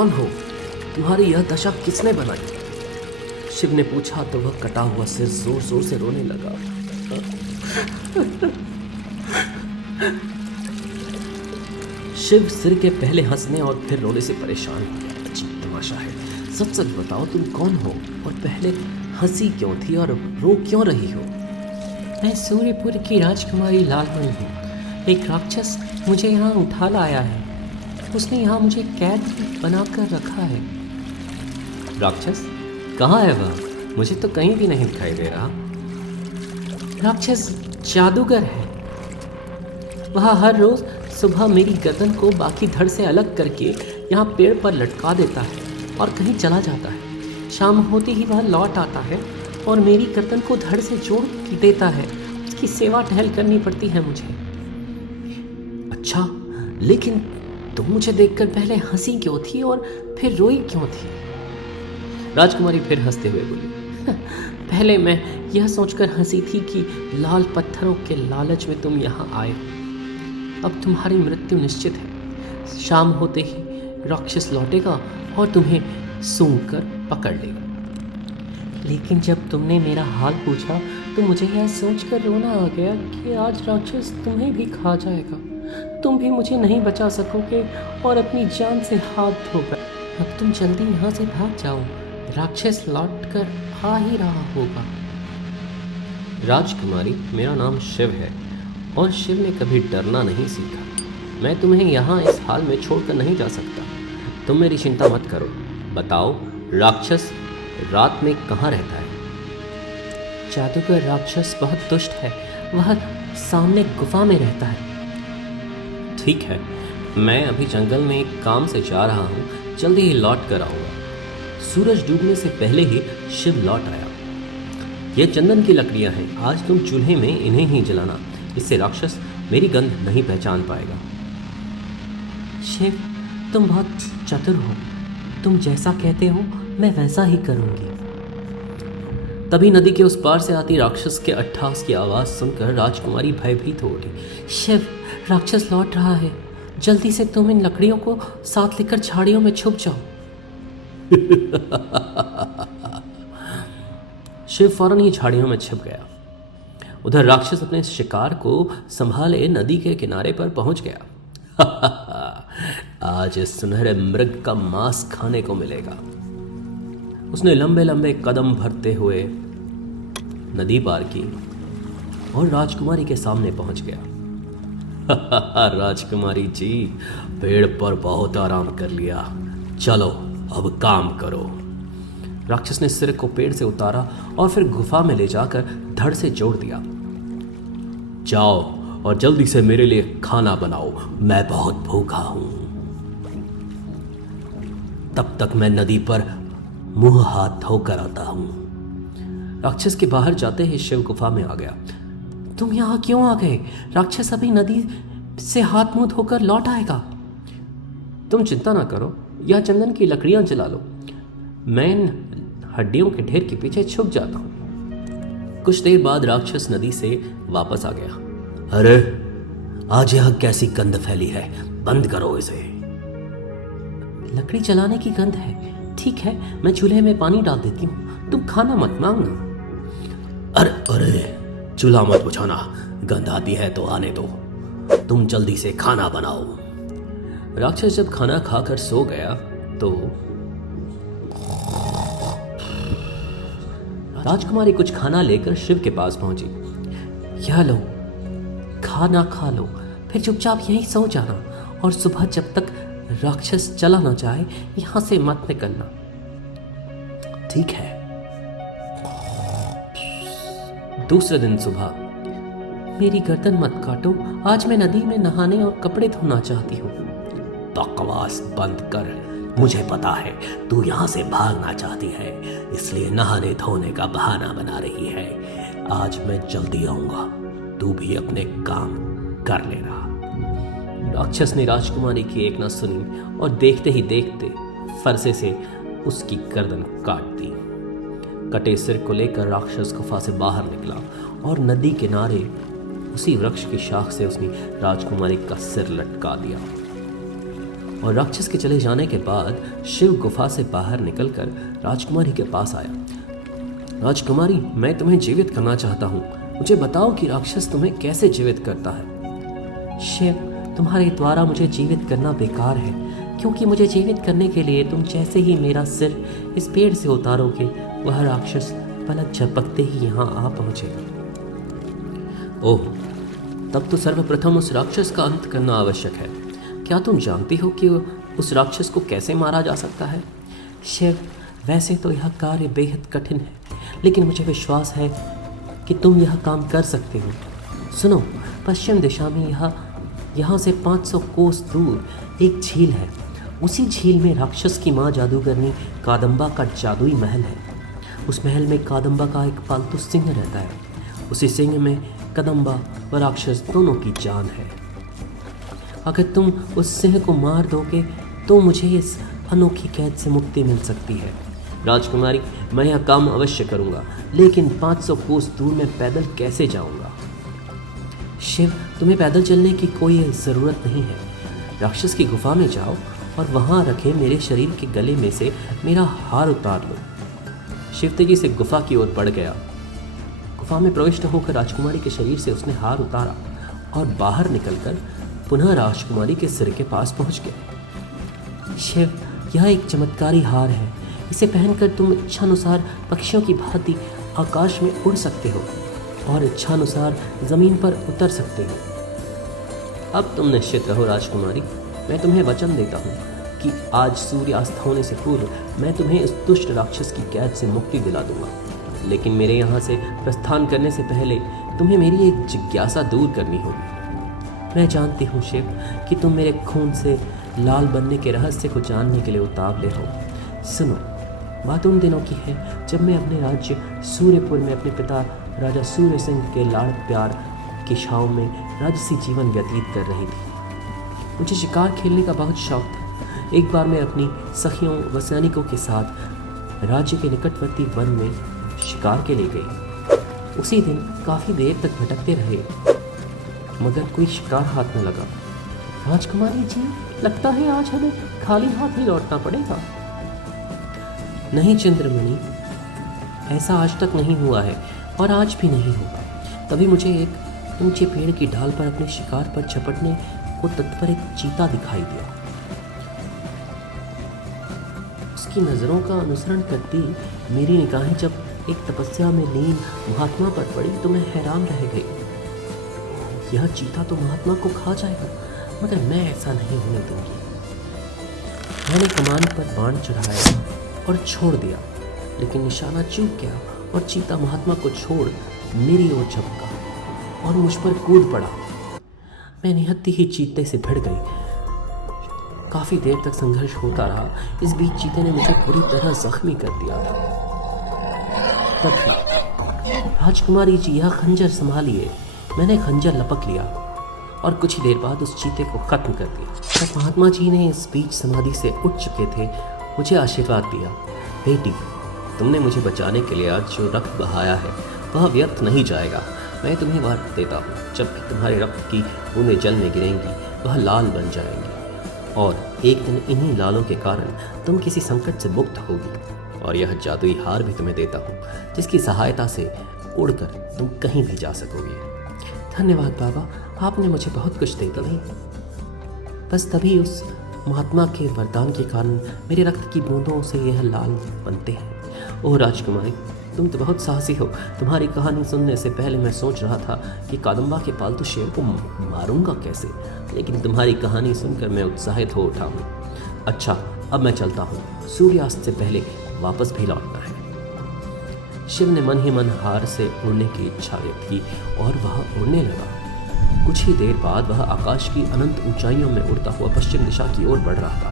कौन हो? तुम्हारी यह दशा किसने बनाई? शिव ने पूछा तो वह कटा हुआ सिर जोर जोर से रोने लगा। शिव सिर के पहले हंसने और फिर रोने से परेशान हो गया। अजीब तमाशा है। सच सच बताओ, तुम कौन हो और पहले हंसी क्यों थी और रो क्यों रही हो? मैं सूर्यपुर की राजकुमारी लालमणि हूँ। एक राक्षस मुझे यहाँ उठा लाया है। उसने यहाँ मुझे कैद बनाकर रखा है। राक्षस? कहाँ है वह? मुझे तो कहीं भी नहीं दिखाई दे रहा। राक्षस जादूगर है। वह हर रोज सुबह मेरी गर्दन को बाकी धड़ से अलग करके यहाँ पेड़ पर लटका देता है और कहीं चला जाता है। शाम होते ही वह लौट आता है और मेरी गर्दन को धड़ से जोड़ देता है। उसकी सेवा टहल करनी पड़ती है मुझे। अच्छा, लेकिन तुम मुझे देखकर पहले हंसी क्यों थी और फिर रोई क्यों थी? राजकुमारी फिर हंसते हुए बोली। पहले मैं यह सोचकर हंसी थी कि लाल पत्थरों के लालच में तुम यहाँ आए। अब तुम्हारी मृत्यु निश्चित है। शाम होते ही राक्षस लौटेगा और तुम्हें सूंघ कर पकड़ लेगा। लेकिन जब तुमने मेरा हाल पूछा तो मुझे यह सोचकर रोना आ गया कि आज राक्षस तुम्हें भी खा जाएगा। तुम भी मुझे नहीं बचा सकोगे और अपनी जान से हाथ धोकर अब तुम जल्दी यहाँ से भाग जाओ। राक्षस लौट कर आ ही रहा होगा। राजकुमारी, मेरा नाम शिव है और शिव ने कभी डरना नहीं सीखा। मैं तुम्हें यहाँ इस हाल में छोड़कर नहीं जा सकता। तुम मेरी चिंता मत करो। बताओ, राक्षस रात में कहाँ रहता है? जादूगर राक्षस बहुत दुष्ट है। वह सामने गुफा में रहता है। ठीक है, मैं अभी जंगल में एक काम से जा रहा हूँ, जल्दी ही लौट कर आऊँगा। सूरज डूबने से पहले ही शिव लौट आया। ये चंदन की लकड़ियाँ हैं, आज तुम चूल्हे में इन्हें ही जलाना। इससे राक्षस मेरी गंध नहीं पहचान पाएगा। शिव, तुम बहुत चतुर हो। तुम जैसा कहते हो मैं वैसा ही करूँगी। तभी नदी के उस पार से आती राक्षस के अट्टहास की आवाज़ सुनकर राजकुमारी भयभीत हो उठी। शिव, राक्षस लौट रहा है। जल्दी से तुम इन लकड़ियों को साथ लेकर झाड़ियों में छुप जाओ। शिव फौरन ही झाड़ियों में छिप गया। उधर राक्षस अपने शिकार को संभाले नदी के किनारे पर पहुंच गया। आज इस सुनहरे मृग का मांस खाने को मिलेगा। उसने लंबे लंबे कदम भरते हुए नदी पार की और राजकुमारी के सामने पहुंच गया। राजकुमारी जी, पेड़ पर बहुत आराम कर लिया, चलो अब काम करो। राक्षस ने सिर को पेड़ से उतारा और फिर गुफा में ले जाकर धड़ से जोड़ दिया। जाओ और जल्दी से मेरे लिए खाना बनाओ, मैं बहुत भूखा हूं। तब तक मैं नदी पर मुंह हाथ धोकर आता हूं। राक्षस के बाहर जाते ही शिव गुफा में आ गया। तुम यहाँ क्यों आ गए? राक्षस अभी नदी से हाथ मुंह धोकर लौट आएगा। तुम चिंता ना करो, यह चंदन की लकड़ियां जला लो। मैं इन हड्डियों के ढेर के पीछे छुप जाता हूं। कुछ देर बाद राक्षस नदी से वापस आ गया। अरे, आज यह कैसी गंध फैली है, बंद करो इसे। लकड़ी जलाने की गंध है। ठीक है, मैं चूल्हे में पानी डाल देती हूँ। तुम खाना मत मांगना। अरे अरे, चूल्हा मत बुझाना, गंध आती है तो आने दो। तुम जल्दी से खाना बनाओ। राक्षस जब खाना खाकर सो गया तो राजकुमारी कुछ खाना लेकर शिव के पास पहुंची। यह लो, खाना खा लो, फिर चुपचाप यहीं सो जाना और सुबह जब तक राक्षस चला ना जाए यहां से मत निकलना। ठीक है। दूसरे दिन सुबह, मेरी गर्दन मत काटो, आज मैं नदी में नहाने और कपड़े धोना चाहती हूँ। बकवास बंद कर। मुझे पता है तू यहाँ से भागना चाहती है, इसलिए नहाने धोने का बहाना बना रही है। आज मैं जल्दी आऊंगा, तू भी अपने काम कर लेना। राक्षस ने राजकुमारी की एक न सुनी और देखते ही देखते फरसे से उसकी गर्दन काट दी। कटे सिर को लेकर राक्षस गुफा से बाहर निकला और नदी किनारे उसी वृक्ष की शाख से उसने राजकुमारी का सिर लटका दिया। और राक्षस के चले जाने के बाद शिव गुफा से बाहर निकलकर राजकुमारी के पास आया। राजकुमारी, मैं तुम्हें जीवित करना चाहता हूँ। मुझे बताओ कि राक्षस तुम्हें कैसे जीवित करता है। शिव, तुम्हारे द्वारा मुझे जीवित करना बेकार है, क्योंकि मुझे जीवित करने के लिए तुम जैसे ही मेरा सिर इस पेड़ से उतारोगे, वह राक्षस पलक झपकते ही यहाँ आ पहुँचे। ओह, तब तो सर्वप्रथम उस राक्षस का अंत करना आवश्यक है। क्या तुम जानती हो कि उस राक्षस को कैसे मारा जा सकता है? शिव, वैसे तो यह कार्य बेहद कठिन है, लेकिन मुझे विश्वास है कि तुम यह काम कर सकते हो। सुनो, पश्चिम दिशा में यहाँ से 500 कोस दूर एक झील है। उसी झील में राक्षस की माँ जादूगरनी कादम्बा का जादुई महल है। उस महल में कादम्बा का एक पालतू सिंह रहता है। उसी सिंह में कदम्बा व राक्षस दोनों की जान है। अगर तुम उस सिंह को मार दोगे तो मुझे इस अनोखी कैद से मुक्ति मिल सकती है। राजकुमारी, मैं यह काम अवश्य करूँगा, लेकिन 500 कोस दूर मैं पैदल कैसे जाऊँगा? शिव, तुम्हें पैदल चलने की कोई ज़रूरत नहीं है। राक्षस की गुफा में जाओ और वहाँ रखे मेरे शरीर के गले में से मेरा हार उतार लो। शिव तेजी से गुफा की ओर बढ़ गया। गुफा में प्रविष्ट होकर राजकुमारी के शरीर से उसने हार उतारा और बाहर निकलकर पुनः राजकुमारी के सिर के पास पहुँच गया। शिव, यह एक चमत्कारी हार है। इसे पहनकर तुम इच्छानुसार पक्षियों की भांति आकाश में उड़ सकते हो और इच्छानुसार ज़मीन पर उतर सकते हो। अब तुम निश्चित रहो राजकुमारी, मैं तुम्हें वचन देता हूँ कि आज सूर्यास्त होने से पूर्व मैं तुम्हें इस दुष्ट राक्षस की कैद से मुक्ति दिला दूंगा। लेकिन मेरे यहाँ से प्रस्थान करने से पहले तुम्हें मेरी एक जिज्ञासा दूर करनी होगी। मैं जानती हूँ शिव कि तुम मेरे खून से लाल बनने के रहस्य को जानने के लिए उतावले हो। सुनो, बात उन दिनों की है जब मैं अपने राज्य सूर्यपुर में अपने पिता राजा सूर्य सिंह के लाड़ प्यार की छाँव में राजसी जीवन व्यतीत कर रही थी। मुझे शिकार खेलने का बहुत शौक था। एक बार मैं अपनी सखियों व सैनिकों के साथ राज्य के निकटवर्ती वन में शिकार के लिए गई। उसी दिन काफ़ी देर तक भटकते रहे, मगर कोई शिकार हाथ न लगा। राजकुमारी जी, लगता है आज हमें खाली हाथ ही लौटना पड़ेगा। नहीं चंद्रमणि, ऐसा आज तक नहीं हुआ है और आज भी नहीं होगा। तभी मुझे एक ऊंचे पेड़ की ढाल पर अपने शिकार पर झपटने को तत्पर एक चीता दिखाई दिया। उसकी नज़रों का अनुसरण करती मेरी निगाहें जब एक तपस्या में लीन महात्मा पर पड़ी तो मैं हैरान रह गई। यह चीता तो महात्मा को खा जाएगा, मगर मैं ऐसा नहीं होने दूंगी। मैंने कमान पर बाण चढ़ाया और छोड़ दिया, लेकिन निशाना चूक गया और चीता महात्मा को छोड़ मेरी ओर झपका और मुझ पर कूद पड़ा। मैं निहत्ती ही चीते से भिड़ गई। काफ़ी देर तक संघर्ष होता रहा। इस बीच चीते ने मुझे पूरी तरह जख्मी कर दिया था। तभी राजकुमारी जी, यह खंजर संभालिए। मैंने खंजर लपक लिया और कुछ ही देर बाद उस चीते को खत्म कर दिया। तब महात्मा जी ने इस बीच समाधि से उठ चुके थे, मुझे आशीर्वाद दिया। बेटी, तुमने मुझे बचाने के लिए आज जो रक्त बहाया है वह व्यर्थ नहीं जाएगा। मैं तुम्हें वादा देता हूँ, जब भी तुम्हारे रक्त की बूंदें जल में गिरेंगी वह लाल बन जाएंगी और एक दिन इन्हीं लालों के कारण तुम किसी संकट से मुक्त होगी। और यह जादुई हार भी तुम्हें देता हूँ, जिसकी सहायता से उड़कर तुम कहीं भी जा सकोगे। धन्यवाद बाबा, आपने मुझे बहुत कुछ दे दिया। बस तभी उस महात्मा के वरदान के कारण मेरे रक्त की बूंदों से यह लाल बनते हैं। ओह राजकुमारी, तुम तो बहुत साहसी हो। तुम्हारी कहानी सुनने से पहले मैं सोच रहा था कि कादम्बा के पालतू शेर को मारूंगा कैसे, लेकिन तुम्हारी कहानी सुनकर मैं उत्साहित हो उठा हूँ। अच्छा, अब मैं चलता हूँ। सूर्यास्त से पहले वापस भी लौटना है। शिव ने मन ही मन हार से उड़ने की इच्छा व्यक्त की और वह उड़ने लगा। कुछ ही देर बाद वह आकाश की अनंत ऊंचाइयों में उड़ता हुआ पश्चिम दिशा की ओर बढ़ रहा था।